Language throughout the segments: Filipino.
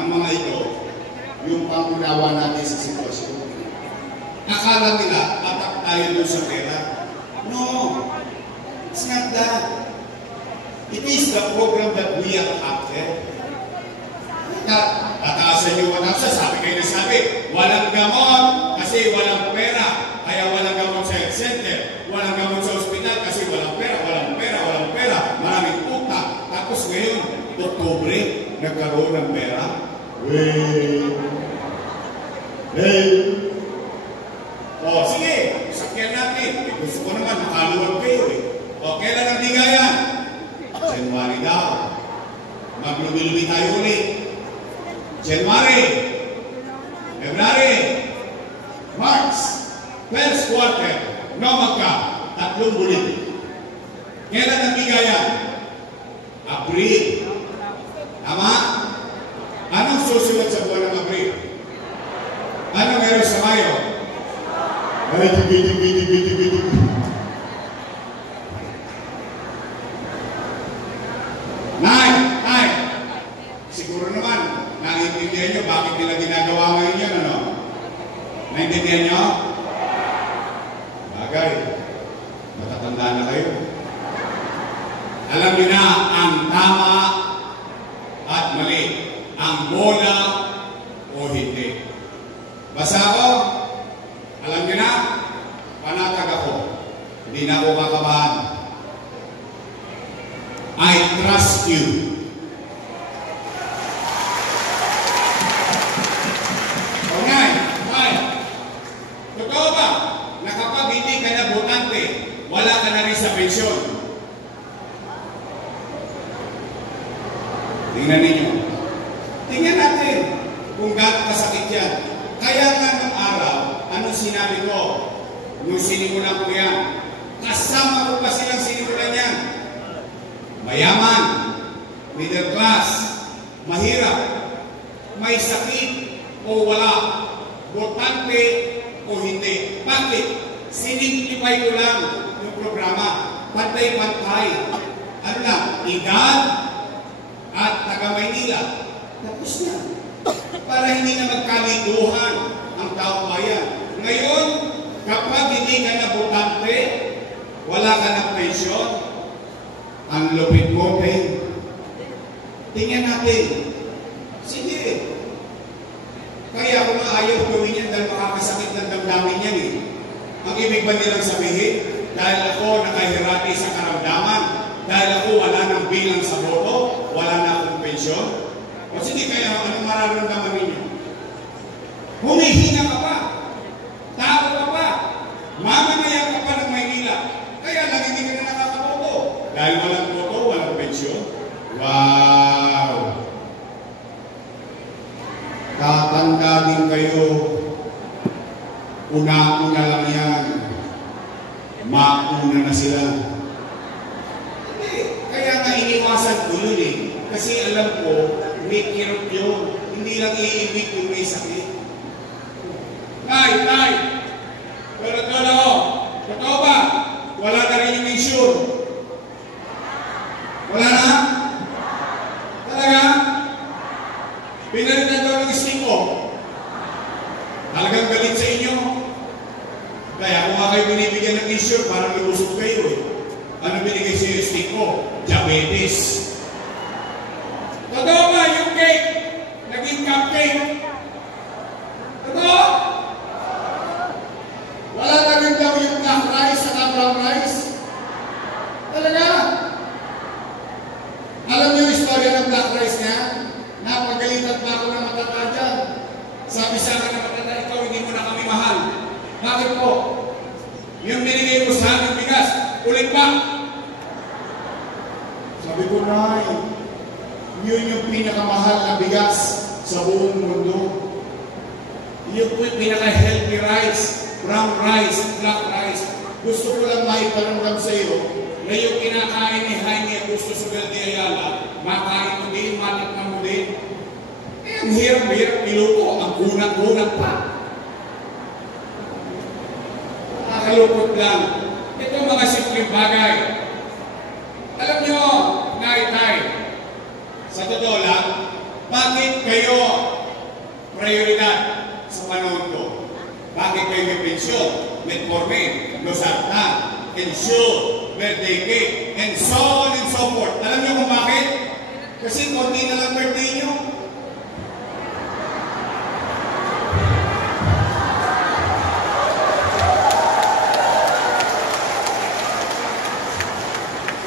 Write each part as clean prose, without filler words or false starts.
ng mga ito yung pangunawa natin sa sitwasyon. Akala nila, atak tayo doon sa pera. No, it's not that. It is the program that we have acted. Tataasan yung 1,000, sabi kayo na sabi, walang gamot kasi walang pera. Kaya walang gamot sa health center, walang gamot sa ospital kasi walang pera, walang pera, walang pera. Maraming utang. Tapos ngayon, Oktubre, nagkaroon ng pera. O, sige, sakyan natin. Gusto ko naman, makaluwag kayo eh. O, kailan ang bigayan? January daw. Maglumi-lumi tayo ulit. January, February, March, first quarter, magka, 3 bulan. Kailan ang bigayan? April. Tama? Anong susunod sa buwan ng April? Ano meron sa Mayo? Ay, tigi. Nay! Siguro naman, naiintindihan nyo bakit nila ginagawa ngayon yan, ano? Naintindihan nyo? Bagay. Matatanda na kayo. Alam nyo na ang tama at mali. Ang bola o hindi. Basta ako, alam nyo na, panatag ako. Hindi na ako kakabahan. I trust you. Totoo ba na kapag hindi ka na botante, wala ka na rin sa pensyon? Tingnan ninyo. Tingnan natin kung gaano kasakit yan. Kaya nga nung araw, anong sinabi ko? Nung sinimulan ko yan, kasama ko pa silang sinimulan yan. Mayaman, middle class, mahirap, may sakit o wala, botante o hindi. Bakit? Sinimplify ko lang yung programa. Pantay-pantay. Ano lang? Edad at taga-Maynila. Tapos na. Para hindi na magkalituhan ang taong bayan. Ngayon, kapag hindi ka na botante, wala ka na pensyon, ang lupit mo, tingnan natin. Sige. Kaya kung ayaw gawin yan dahil makakasakit ng damdamin yan eh. Ang ibig ba nilang sabihin? Dahil ako nakahirati sa karamdaman, dahil ako wala nang bilang sa boto, wala na akong pensyon. O sige, kaya anong mararamdaman ninyo? Humihina ka pa. Tao ka pa. Mamamayan ka pa ng Maynila. Kaya lang hindi ka na nakakaboto. Dahil walang boto, walang pensyon. Wow! Tatanda din kayo. Una-una lang yan. Mauna na sila. Kaya nga iniwasan ko yun eh. Kasi alam ko, may kirot yun. Hindi lang iibig yung may sakit. Tay! Tolo! Totoo ba? Wala na rin yung insure. Wala na? Talaga? Pinalitan daw ng stiko. Talagang galit sa inyo. Kaya kung nga kayo binibigyan ng insure, parang ilusog kayo eh. Ano binigay sa iyo stiko? Diabetes. Totoo ba yung cake? Naging cupcake? Totoo? Wala na rin daw yung black rice at brown rice? Talaga? Alam niyo yung istorya ng black rice niya? Napagalitan pa ako ng matanda dyan. Sabi sa akin ng matanda, ikaw hindi mo na kami mahal. Bakit po? Yung binigay mo sa akin bigas, ulit pa. Sabi ko, Nay, yun yung pinakamahal na bigas sa buong mundo. Yun po yung pinaka-healthy rice, brown rice, black rice. Gusto ko lang maiparamdam sa iyo na yung kinakain ni Jaime Augusto Sugal de Ayala, makain mo din, matikman mo din. Eh, ang hirap-hirap niluto, ang kunang-kunang pa. Nakakalupot lang. Ito mga simpleng bagay. Alam nyo, Nay, sa totoo lang, Bakit kayo prioridad sa panahon ko? Bakit kayo may pensyon, metformin, losartan, insure, birthday cake, and so on and so forth? Alam niyo kung bakit? Kasi konti na lang birthday niyo.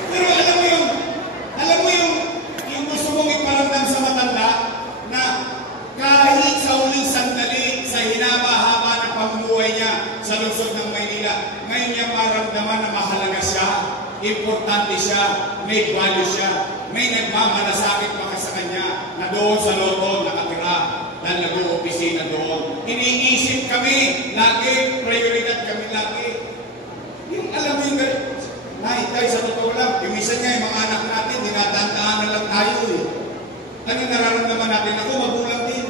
Pero alam mo yung gusto mong iparamdam sa matanda na kahit sa uling sandali sa hinaba-haba ng pamumuhay niya sa lungsod ng Maynila, ngayon niya maramdaman na mahalaga siya, importante siya, may value siya, may nagmamalasakit pa sa kanya na doon sa Loto nakatira dahil nag-uopisina doon. Iniisip kami, lagi, prioridad kami lagi. Yung alam mo yung tayo sa totoo lang, yung isa niya, yung mga anak natin, dinatandaan na lang tayo eh. Ano yung nararamdaman natin? Ako, magulang din.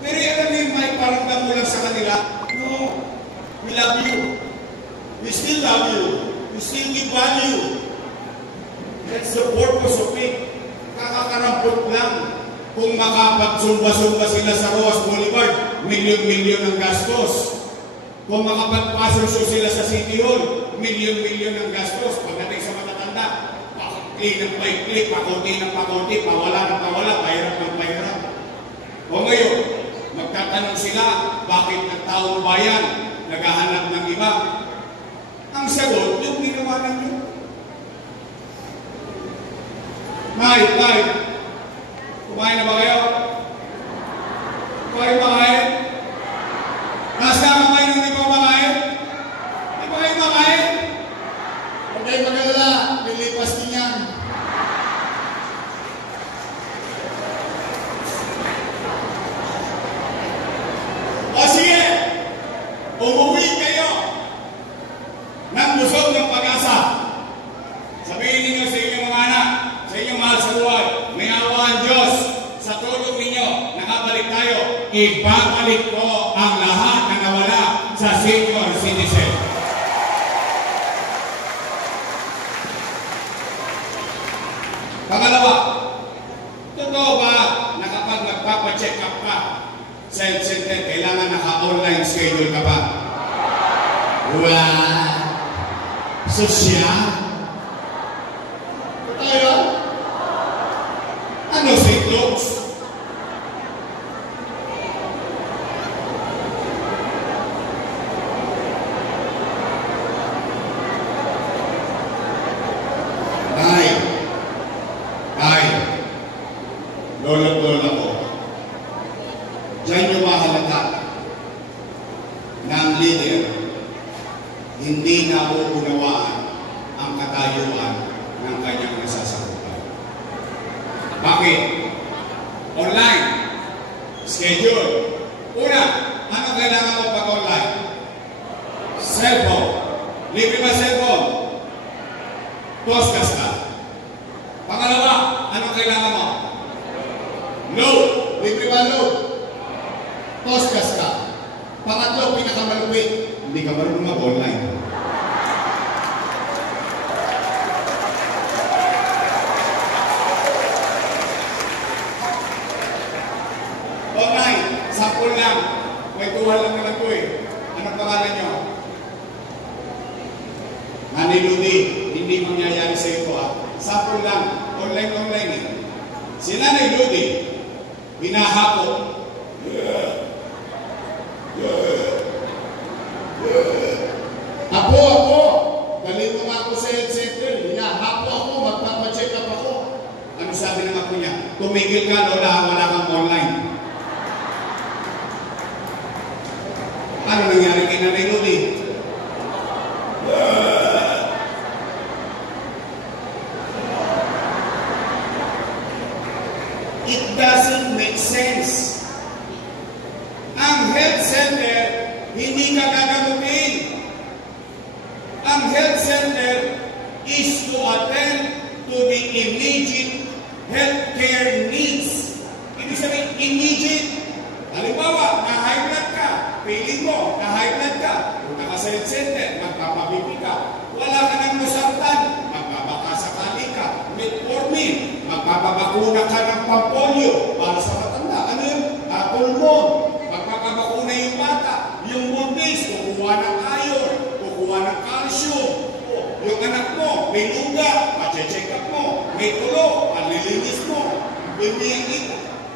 Pero alam mo yung may paramdam mo lang sa kanila, no, we love you. We still love you. We still give value. That's the purpose of it. Kakakarampot lang. Kung makapagsumba-sumba sila sa Roas Boulevard, milyon-milyon ang gastos. Kung makapagpasosyo sila sa City Hall, milyon-milyon ang gastos. Pagdating sa matatanda, pakunti ng paikli, pakunti ng pakunti, pawala ng pawala, pahirap ng pahirap. O ngayon, magtatanong sila, bakit ng taong bayan naghahanap ng iba? Ang sagot, yung ginawa ninyo. Tay, kumain na ba kayo? Kumain ba kayo? Nasa kamain ng hindi pa kumakain? Hindi ba kayo kumakain? Huwag kayo mag-alala, lilipas din yan. O sige, umuwi kayo ng busog ng pag-asa. Sabihin ninyo sa inyong mga anak, sa inyong mahal sa buhay, may awa ang Diyos. Sa tulong ninyo, nakabalik tayo, ibabalik ko ang lahat na nawala sa senior citizen. Pangalawa, totoo ba na kapag magpapacheck up ka sa health center, kailangan naka-online schedule ka ba? Wow! Sosyal? Tayo? Ano St. Luke's? Lola ko, diyan nyo mahalata na ang leader hindi na uunawaan ang katayuan ng kanyang nasasakupan. Bakit? Online. Schedule. Una, ano kailangan mo pag online? Cellphone. Libre ba cellphone? Toskas ka. Pangalawa, ano kailangan mo? Load. Libre ba load? Toskas ka. Pangatlo, pinakamalupit. Hindi ka marunong mag-online. Online. Sample lang. May tuwal lang naman ko eh. Anong pangalan nyo? Maniludi. Hindi mangyayari sa ito ah. Sample lang. Online eh. Sila na iludi. Binahapo. Ako. Dali mo nga ako sa health center. Binahapo ako. Magpapacheck up ako. Ano sabi ng ako niya? Tumigil ka, Lola. Wala kang online. Ano nangyari kay Nanay Ludi? It doesn't make sense. Ang health center, hindi ka gagamutin. Ang health center is to attend to the immediate healthcare needs. Ibig sabihin, immediate. Halimbawa, na-high blood ka, feeling mo, na-high blood ka, punta ka sa health center, magpapabibi ka, wala ka ng losartan, magbabaka sakali ka, metformin, Magpapabakuna ka ng pampolyo para sa matanda. Ano yun? Pulmon. Magpapabakuna yung bata. Yung buntis, kukuha ng iron, kukuha ng calcium. Yung anak mo, may luga, mache-check up mo. May tulo, palilinis mo.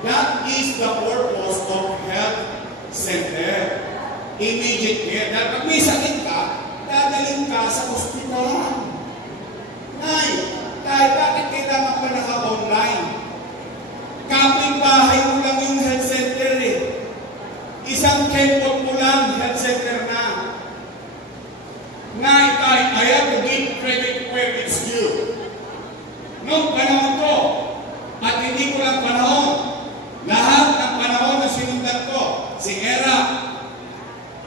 That is the purpose of health center. Immediate care. Dahil pag may sakit ka, dadalhin ka sa ospital. Nay, kahit bakit kailangan pa naka-online? Kapit-bahay mo lang yung health center eh. Isang kempot mo lang, health center na. Nay, kahit I have to give credit where it's due. Noong panahon ko, at hindi ko lang panahon, lahat ng panahon na sinundan ko, si Era,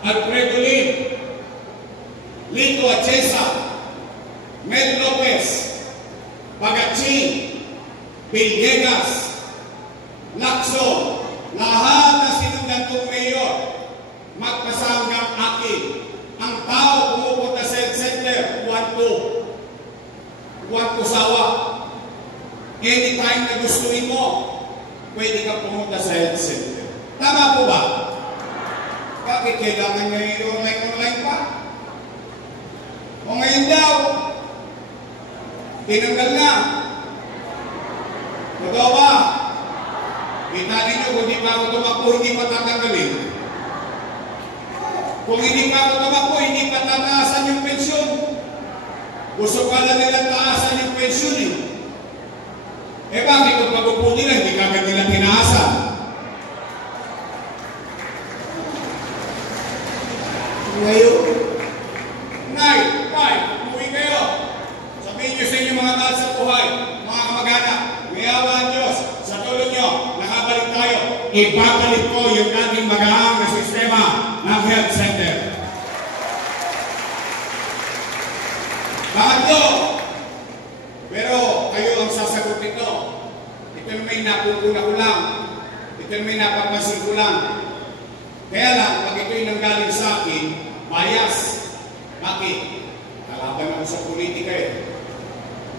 Alfredo Lim, Lito Achesa, Med Lopez, Pagachin, Villegas, Lacson, lahat na sinundan kong mayor, magpasanggang akin. Ang tao pumupunta sa health center, want to sawa. Anytime na gustuin mo, pwede kang pumunta sa health center. Tama po ba? Bakit kailangan nyo yung online pa? O ngayon daw, tinanggal na. Totoo ba? Kita ninyo, kung hindi pa ako tumakbo, hindi pa tatanggalin. Kung hindi pa ako tumakbo, hindi pa tataasan yung pensyon. Gusto pala nila taasan yung pensyon eh. Eh bakit kung pag-upo nila, hindi kagad nila tinaasan? Ngayon, Nay, umuwi kayo. Sabihin nyo sa inyo mga mahal sa buhay, mga kamag-anak, may awa ang Diyos, sa tulong nyo, nakabalik tayo. Ibabalik ko yung ating magaang na sistema ng health center. Pangatlo, pero kayo ang sasagot nito. Ito na may napupuna ko lang. Ito na may napapansin ko lang. Kaya lang, pag ito'y nanggaling sa akin, bias. Bakit? Kalaban ako sa politika eh.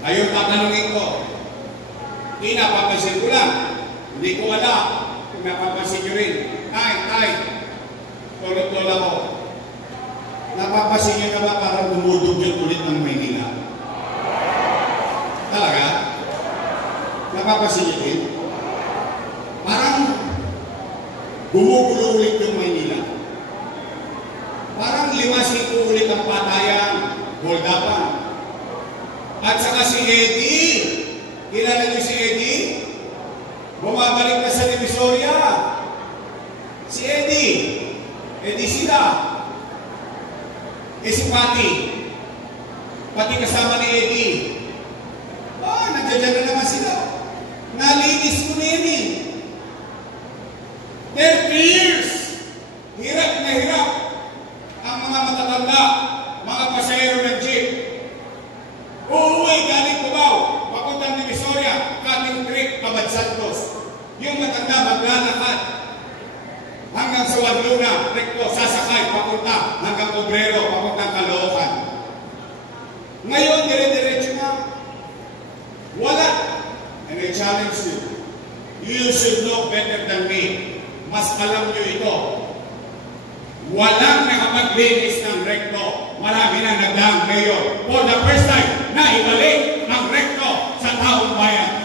Ngayon tatanungin ko. Hindi napapansin ko lang. Hindi ko alam kung napapansin nyo rin. Tay, tulog-tol ako. Napapansin nyo na ba parang dumudugyot ulit ng Maynila? Talaga? Napapansin nyo rin? Parang gumugulo ulit yung Maynila. Parang limasin ko ulit ang patayan, hold-upan. At saka si Eddie. Kilala niyo si Eddie? Bumabalik na sa Divisoria. Si Eddie. Eddie sila. Si Pati. Pati kasama ni Eddie. Nandiyan na naman sila. Nalinis ko na yun eh. 30 years. Hirap na hirap. Ang mga matatanda, mga pasahero ng jeep. Uuwi galing Cubao, papuntang Divisoria, Cutting Creek, Abad Santos. Yung matanda maglalakad hanggang sa Wadluna, rekto, sasakay, papunta hanggang Obrero, papuntang Caloocan. Ngayon, dire-diretso na. Wala. And I challenge you. You should know better than me. Mas alam nyo ito. Walang nakapaglinis ng rekto. Marami na nagdaang mayor. For the first time, na ibalik ang rekto sa taong bayan.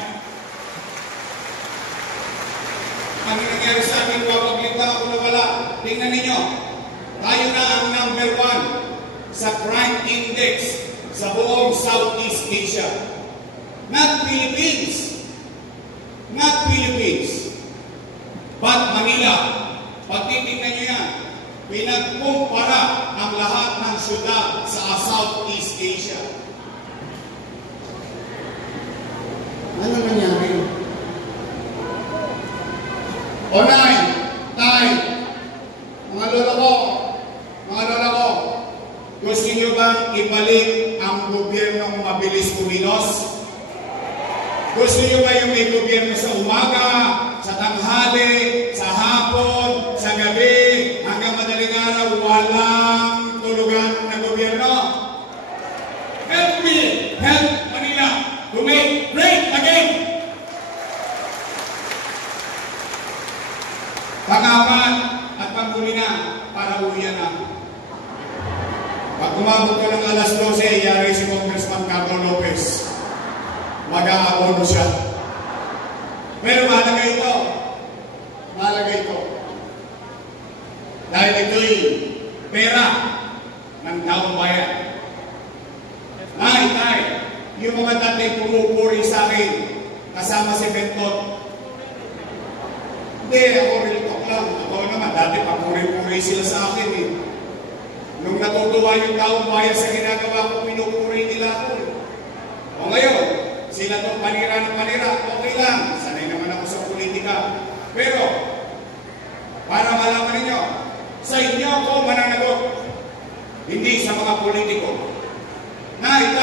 Ano nangyari sa ating wapaglinta ako na wala? Tingnan ninyo. Tayo na ang number 1 sa crime index sa buong Southeast Asia. Not Philippines. Not Philippines. But Manila. Pag titignan nyo yan, pinagkumpara ang lahat ng syudad sa Southeast Asia. Ano nangyari? Onay, tay, mga lola ko, gusto nyo bang ibalik ang gobyernong mabilis kumilos? Gusto nyo ba yung may gobyerno sa umaga, sa tanghali, sa hapon, sa gabi, hanggang madaling araw, walang tulugan na gobyerno? Help me, help Manila to make great again. Pangapat at panghuli na para uwian na. Pag umabot ka ng alas 12, yari si Congressman Carlo Lopez. Mag-aabono siya. Pero mahalaga ito. Mahalaga ito. Dahil ito'y pera ng taong bayan. Tay, yung mga dati pumupuri sa akin, kasama si Benton. Hindi, ako real talk lang. Ako naman, dati papuri-puri sila sa akin eh. Nung natutuwa yung taong bayan sa ginagawa ko, pinupuri nila ako eh. O ngayon, sila itong panira ng panira, okay lang. Sanay naman ako sa politika. Pero, para malaman ninyo, sa inyo ako mananagot. Hindi sa mga politiko. Tay,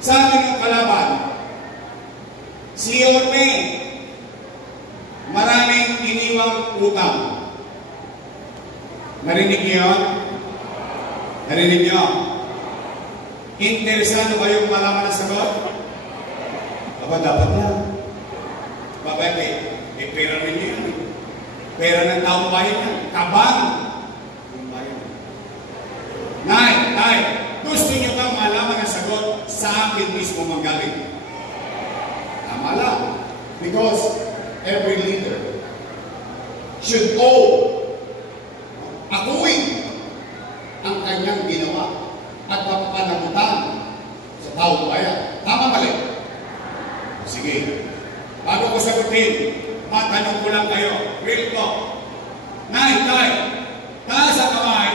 sa amin ng kalaban, si Yorme, maraming iniwang utang. Narinig niyo yun? Narinig niyo? Interesado kayong malaman ang sagot? Aba, dapat na. Bakit eh? Pera rin yun. Pera ng taong bayan yan. Kabang. Tay, gusto niyo bang malaman ang sagot sa akin mismo manggaling? Tama lang. Because every leader should owe, akuin ang kanyang ginawa at mapapanagutan sa taong bayan. Tama mali? Sige. Bago ko sagutin, matanong ko lang kayo. Real talk. Tay, taas ang kamay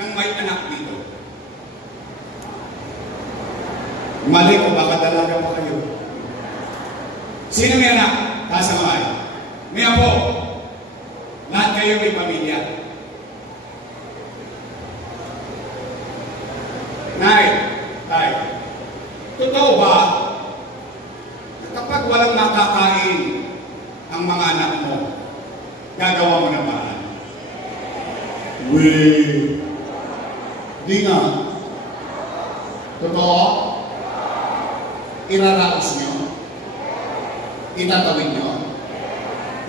ng may anak dito. Mali ko, baka dalaga pa kayo. Sino may anak? Taas ang kamay. May apo. Lahat kayo may pamilya. Tay, totoo ba kapag walang makakain ang mga anak mo, gagawa mo ng paraan? Di nga. Totoo? Iraraos nyo? Itatawid nyo?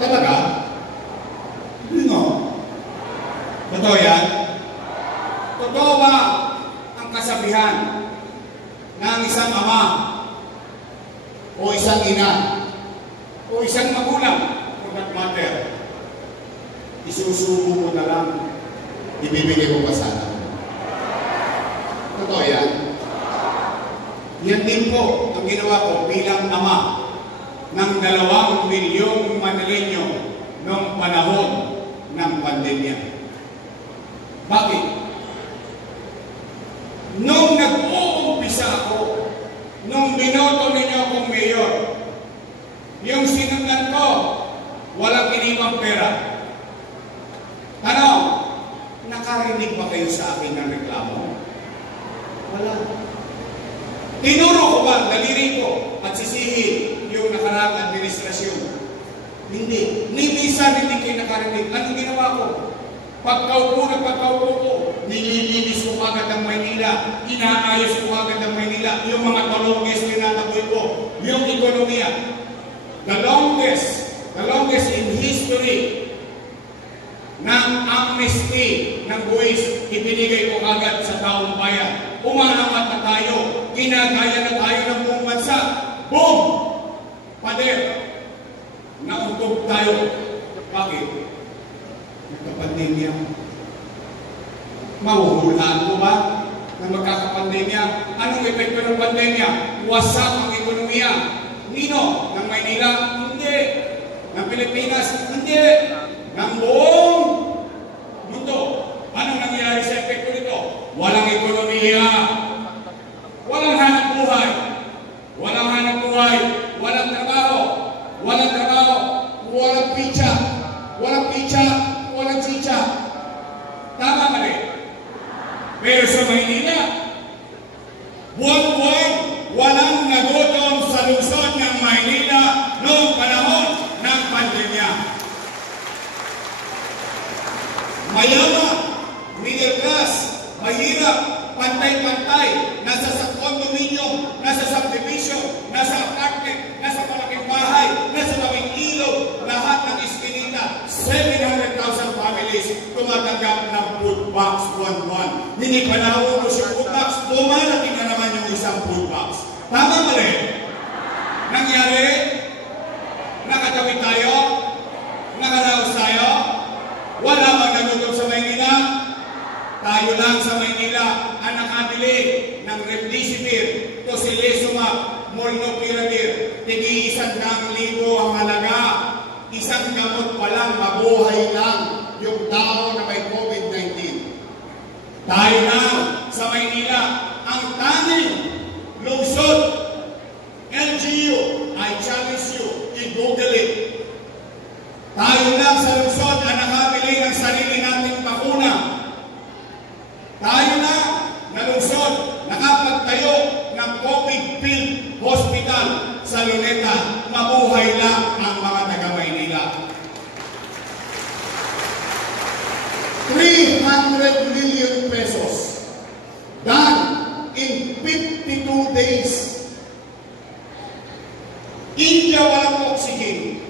Talaga? Di nga. Totoo yan? Totoo ba ang kasabihan ng isang ama o isang ina o isang magulang for that matter, isusubo mo na lang, ibibigay mo pa sana? Totoo yan? Yan din po ang ginawa ko bilang ama ng 2 milyong Manileño noong panahon ng pandemya. Bakit? Nung nag-uumpisa ako, nung binoto ninyo akong mayor, yung sinundan ko, walang iniwang pera. Ano? Nakarinig ba kayo sa akin ng reklamo? Wala. Tinuro ko ba, daliri ko, at sisihin yung nakaraang administrasyon? Hindi. Ni minsan hindi kayo nakarinig. Anong ginawa ko? Pagkaupo ko, nililinis ko agad ang Maynila, inaayos ko agad ang Maynila, yung mga talongges tinataboy ko, yung ekonomiya. The longest in history ng amnesty ng buwis, ibinigay ko agad sa taong bayan. Umaangat na tayo, ginagaya na tayo ng buong bansa. Boom! Pader! Nauntog tayo. Bakit? Magkapandemya. Mahuhulaan mo ba na magkakapandemya? Anong epekto ng pandemya? Wasak ang ekonomiya. Nino? Ng Maynila? Hindi. Ng Pilipinas? Hindi. Ng buong mundo. Anong nangyayari sa epekto nito? Walang ekonomiya. Walang hanap buhay. Walang hanap buhay. Walang trabaho. Walang trabaho. Walang pitsa. Walang pitsa. Walang chicha. Tama mali. Pero sa Maynila, buwan-buwan, walang nagutom sa lungsod ng Maynila noong panahon ng pandemya. Mayaman, middle class, mahirap, pantay-pantay, nasa sa condominium, nasa subdivision, nasa apartment, nasa malaking bahay, nasa lawing ilog, lahat ng buwan-buwan. Hindi pa naubos yung food box, dumarating na naman yung isang food box. Tama mali? Nangyari? Nakatawid tayo? Nakaraos tayo? Wala bang nagutom sa Maynila? Tayo lang sa Maynila ang nakabili ng Remdesivir, Tocilizumab, Molnupiravir, tig-100,000 ang halaga. Isang gamot pa lang, mabuhay lang yung tao na may COVID-19. Tayo na sa Maynila ang tanging lungsod, LGU, I challenge you, i-google it. Tayo lang sa lungsod ang nakabili ng sarili nating bakuna. Tayo na lungsod, nakapagtayo ng COVID-filled hospital sa Luneta. Mabuhay lang ang mga taga-Maynila. 300 million pesos done in 52 days. India walang oxygen.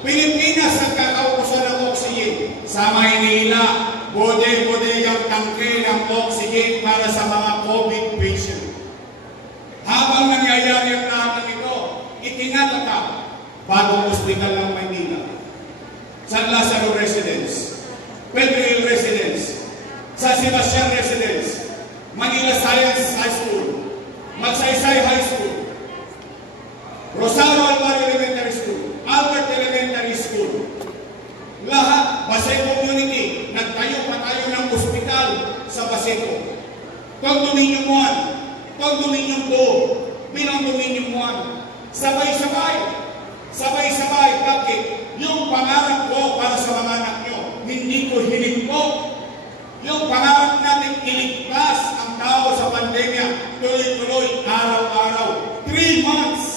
Pilipinas ang kakaukusan ng oxygen. Sa Maynila, bodega-bodegang tangke ng oxygen para sa mga COVID patient. Habang nangyayari ang lahat ng ito, itinatatak bagong hospital ng Maynila, San Lazaro Residence, Pedro Hill Residence, San Sebastian Residence, Manila Science High School, Magsaysay High School, Rosario Alvaro Elementary School, Albert Elementary School, lahat, Baseco Community, nagtayo pa tayo ng ospital sa Baseco. Condominium 1, Condominium 2, Condominium 1, sabay-sabay, bakit? Yung pangarap ko para sa mga anak nyo, hindi ko hinigpo. Yung pangarap natin iligtas ang tao sa pandemya, tuloy-tuloy, araw-araw. 3 months,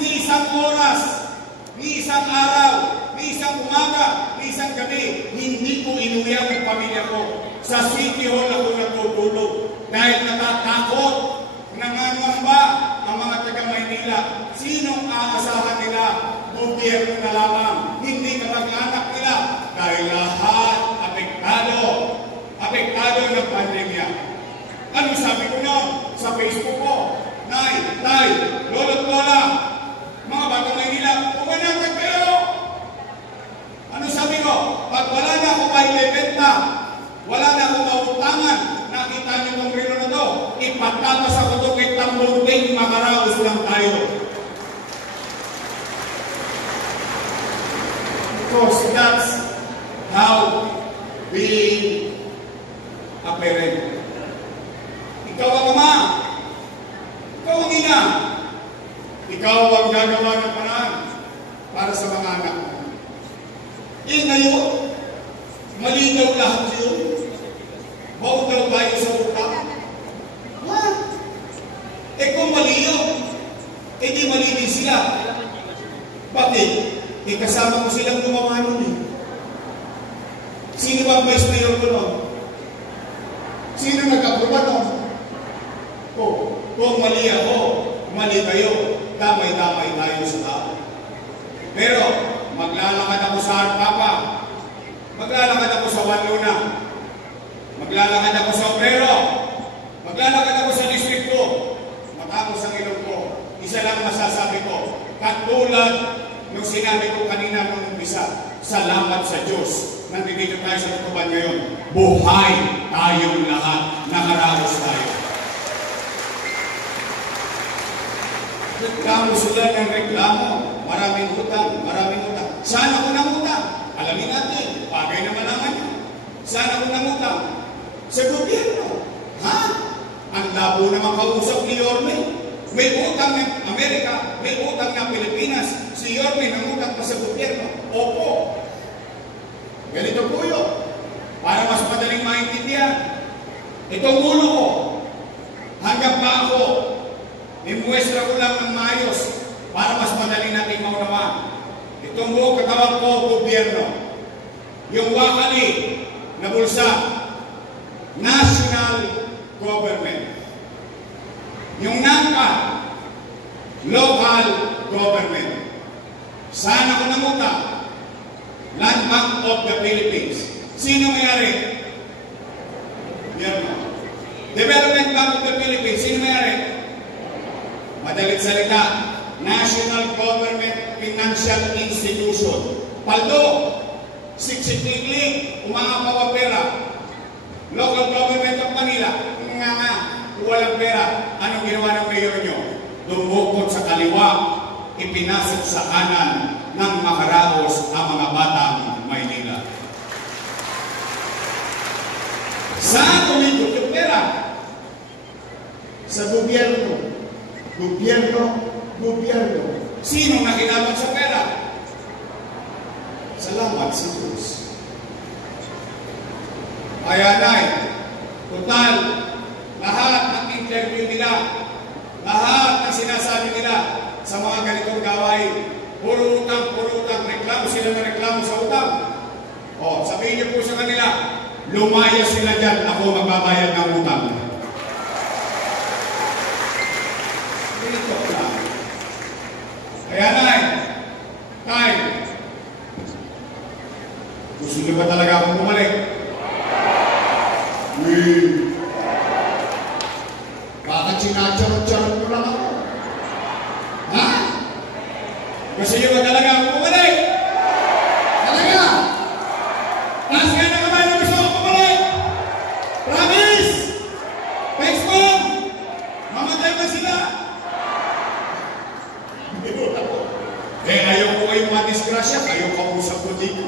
ni isang oras, ni isang araw, ni isang umaga, ni isang gabi, hindi ko inuwi ang pamilya ko. Sa City Hall ako natutulog dahil natatakot, nangangamba ang mga taga-Maynila. Sinong aasahan nila? Gobyerno na lamang, hindi kamag-anak nila dahil lahat apektado ng pandemya. Ano sabi ko noon sa Facebook ko? Nay, lolo't lola, mga batang Maynila, pumanatag kayo! Ano sabi ko? Pag wala na ako maibebenta, wala na ako mautangan, nakita niyo itong rino na to, ipatatas ako ito kay Tambunding, makaraos lang tayo. Because that's how being a parent. Ikaw ang ama, ikaw ang ina, ikaw ang gagawa ng paraan para sa mga anak mo. Ngayon, malinaw lahat yun. Bawag daw tayo sa utak. Ha? Kung mali yun, di mali din sila. Bakit? Kasama ko silang gumawa nun eh. Sino ba ang vice mayor ko nun? Sino nag-aproba nun? Kung mali ako, mali kayo, damay-damay tayo sa tao. Pero, maglalakad ako sa Arpapa, maglalakad ako sa Wanluna, maglalakad ako sa Obrero, maglalakad ako sa distrito, matapos ang ilong ko, isa lang masasabi ko, katulad nung sinabi ko kanina nung umpisa, salamat sa Diyos. Nandito tayo sa tutuban ngayon. Buhay tayong lahat. Nakaraos tayo. Reklamo sila ng reklamo. Maraming utang. Saan ako nangutang? Alamin natin. Bagay na malaman nyo. Saan ako nangutang? Sa gobyerno. Ha? Ang labo naman kausap ni Yorme. May utang ng Amerika, may utang ng Pilipinas. Si Yorme nangutang pa sa gobyerno. Opo. Ganito po yun. Para mas madaling maintindihan. Itong ulo ko, hanggang pa ako, imuwestra ko lang ng maayos para mas madaling natin maunawaan. Itong buong katawan ko, gobyerno. Yung wakali na bulsa, national government. Yung nangka, local government. Saan ako nangutang? Land Bank of the Philippines. Sino mayari? Gobyerno. Development Bank of the Philippines. Sino mayari? Madalit salita, National Government Financial Institution. Paldo, siksik-liklik, umangapaw ang pera. Local Government of Manila, nga, walang pera. Anong ginawa ng mayor nyo? Dumukot sa kaliwa, ipinasok sa kanan ng makaraos ang mga batang Maynila. Saan tumikot yung pera? Sa gobyerno. Gobyerno. Sino nakinabang sa pera? Salamat sa Diyos. Kaya na, total, lahat ng interview nila, lahat ng sinasabi nila sa mga ganitong gawain, puro utang, reklamo sila na reklamo sa utang. O, sabihin niyo po sa kanila, lumaya sila dyan, ako magbabayad ng utang. Ito lang. Kaya na, time. Gusto niyo ba talaga akong bumalik? Bakit sinacharot-charot mo lang ako? Ha? Gusto niyo ba talaga akong bumalik? Talaga? Taas ka na kamay na gusto akong bumalik! Promise! Thanks, Mom! Mamatay ba sila? Ayaw ko kayong madisgrasya, ayaw kausap ko dito.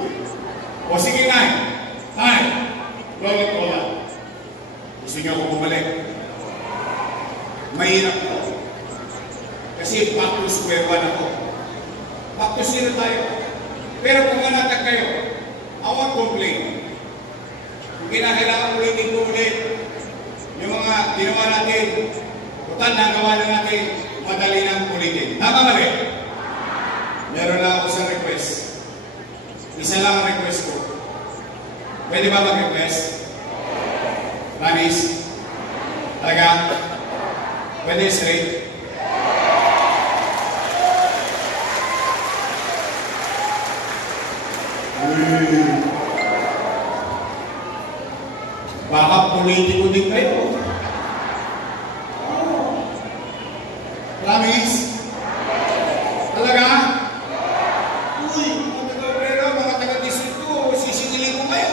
O sige, Nay. Nay, lolit ko lang. Gusto niyo ako bumalik? Mahirap ko. Kasi back to square one ako. Back to zero tayo. Pero kung manatag kayo, I won't complain. Kung kinakailangan ulitin ko ulit, yung mga ginawa natin, total na gawa na natin, madali nang ulitin. Tama ba rin? Meron lang ako sa request. Isa lang ang request ko. Pwede ba mag-request? Promise? Talaga? Pwede straight? Baka politiko din kayo. Promise? Talaga? Uy, mga taga-obrero, mga taga-distrito, sisingilin ko kayo.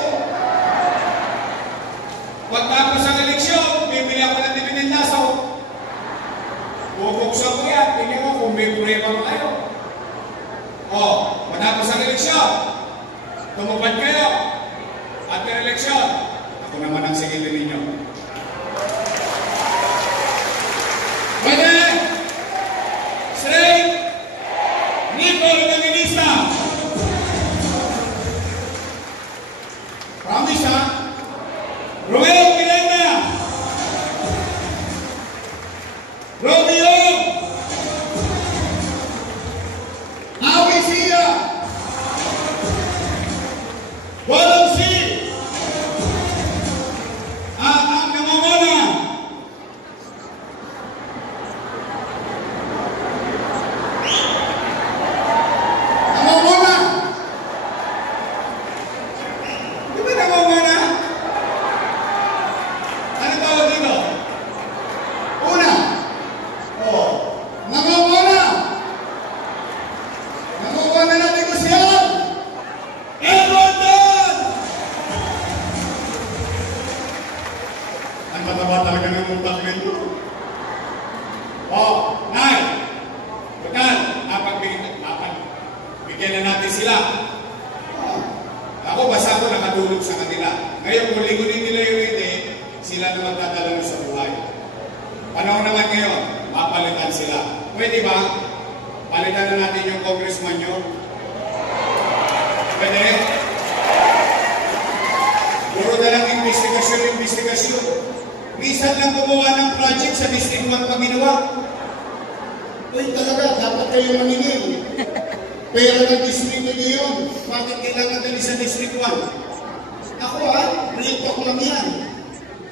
Pagtapos ang eleksyon, bibili ako ng dividendaso. Bubuksan ko yan, tingnan mo kung may prueba mo kayo. O, pagtapos ang eleksyon, tumupad kayo. At ang eleksyon, ako naman ang sigilin ninyo. Pwede! Straight! Nicole Evangelista! Promise, ha? Romeo Miranda! Romeo! Awisia! Walang si! At ang namamana! Di ba namamana? Ano tawag dito? Una. Nangunguna. Nangunguna ng negosyon. Edmonton! Ang mataba talaga ng utak nito. Nay! Total, bigyan na natin sila. Ako, basta ako nakatulog sa kanila. Ngayon, kung ligunin nila yung hindi, sila na magdadala sa buhay. Panahon naman ngayon, mapalitan sila. Pwede ba? Palitan na natin yung congressman nyo. Pwede? Puro na lang investigasyon. Minsan lang gumawa ng project sa District 1 pag ginawa. Uy, talaga, dapat kayo maningil. Pera ng distrito niyo yun. Bakit kailangan dali sa District 1? Ako real talk lang yan.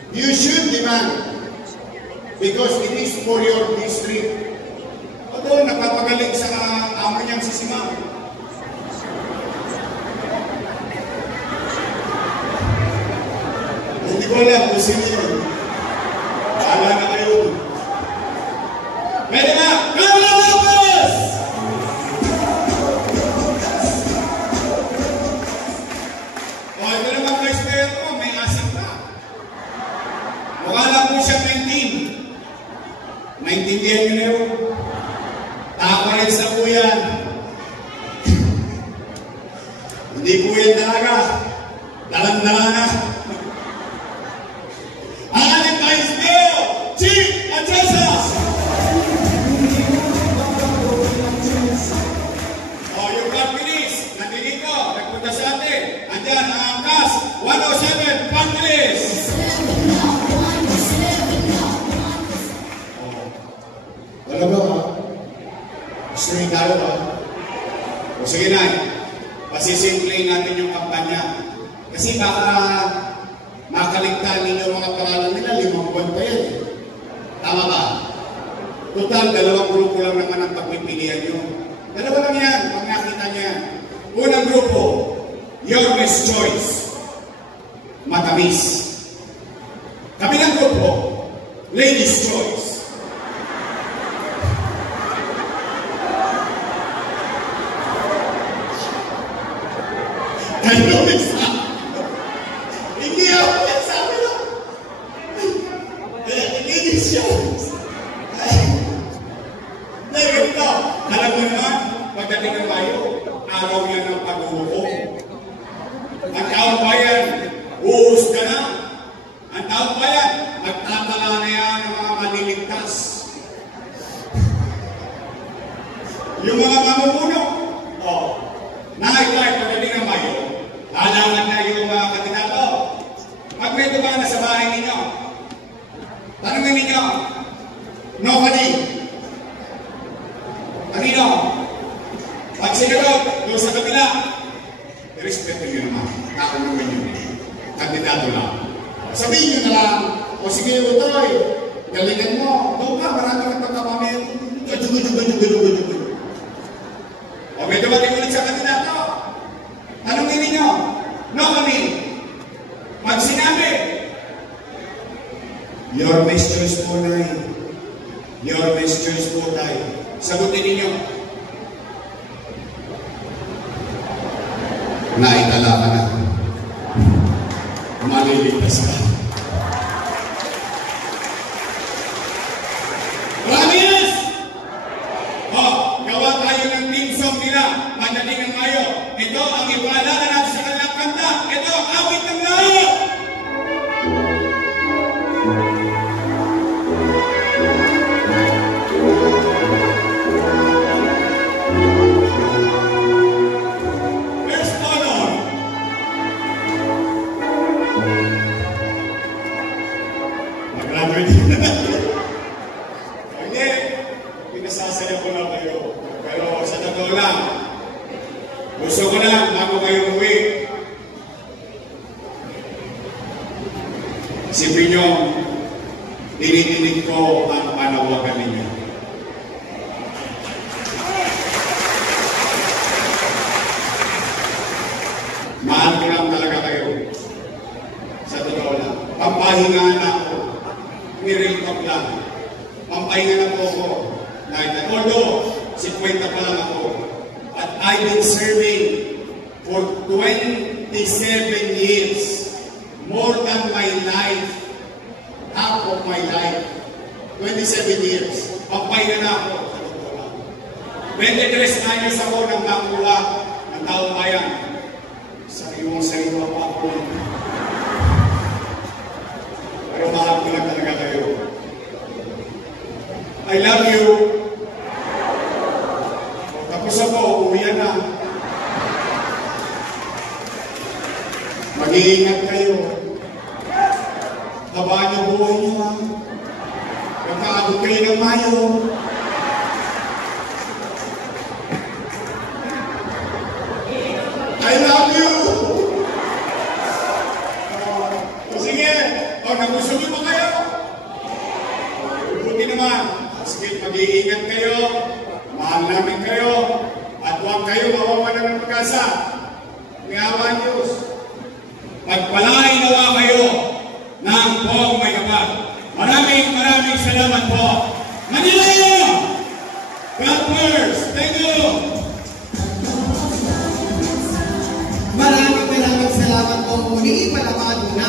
You should demand. Because it is for your district. Ako, napapagaling sa amo niyang si Simang. ko lang kung sino yun. Bahala na kayo. Pwede na! Carla Lopez! O, ito naman vice mayor ko, may asik ka. Mukha lang po siya 19. Naintindihan niyo na yun. Tako rin sa po yan. Hindi po yan talaga. Dalang-dala na. Ang ating vice mayor, Chief Atchesa! Yung Pagpilis, nandito, nagpunta sa atin. Andyan, ang angkas, 107, Pagpilis! Talaga ha? Gusto rin tayo ha? O sige na, pasisimplayin natin yung kampanya. Kasi baka makaligtaan ninyo mga pangalan nila, 5 buwan pa yan. Tama ba? Total, 2 grupo lang naman ang pagpipilian nyo. 2 lang yan, pag nakita nyo yan. Unang grupo, Your Best Choice. Matamis. Kabilang grupo, Ladies Choice. Kayo isa. Hindi ako yan sa amin lang. Ladies choice. Ngayon ito, alam mo naman, pagdating ng Mayo, araw yan ng pag-uupo. Ang taong bayan, uusga na. Ang taong bayan, magtatala na yan ng mga maliligtas. Yung mga mamumuno, nakikita pagdating ng Mayo, halangan na yung mga kandidato. Pag may tumahan na sa bahay ninyo, tanongin ninyo, nobody. Kanino? Pag sinagot, doon sa kabila, i-respeto nyo naman. Nakulungan nyo. Kandidato lang. Sabihin nyo na lang, o sige Utoy, galingan mo. Doon ka, marami ng pagkapamil. Jugo. O may dumating ulit sa kandidato. Tanongin ninyo, nobody. Pag sinabi, your best choice po, Nay. Your best choice po, Tay. Sagutin ninyo. Naitala ka na. Maliligtas ka. Promise! Gawa tayo ng team song nila. Pagdating ng Mayo. Ito ang ipaalala natin sa kanilang kanta. Ito ang awit ng lahat. First honor. Mag-graduate. Hindi. Pinasasaya ko na kayo. Pero sa totoo lang, gusto ko na bago kayo umuwi. Isipin nyo, tinitinig ko ang panawagan ninyo. Mahal ko lang talaga kayo. Sa totoo lang. Pampahinga na ako. Ni-real talk lang. Pampahinga na po ako. Although, 50 pa lang ako. But I've been serving for 27 years. More than my life. Half of my life. 27 years. Pampahinga na ako. Sa totoo lang. 23 anyos ako nang makula ng taong bayan. Sariwa pa ako. Pero mahal ko lang talaga kayo. I love you. Tapos ako, uwian na. Mag-iingat kayo. Habaan niyo buhay niyo ha. Magkaabot kayo ng Mayo. I love you. Sige. Nagusto niyo ba kayo? Buti naman. Sige, mag-iingat kayo. Mahal namin kayo. At huwag kayo mawawalan ng pag-asa. May awa ang Diyos. Pagpalain nawa kayo na ng buong may kapal. Maraming salamat po. Manila! God first! Thank you! Maraming salamat po muli. Palamahan muna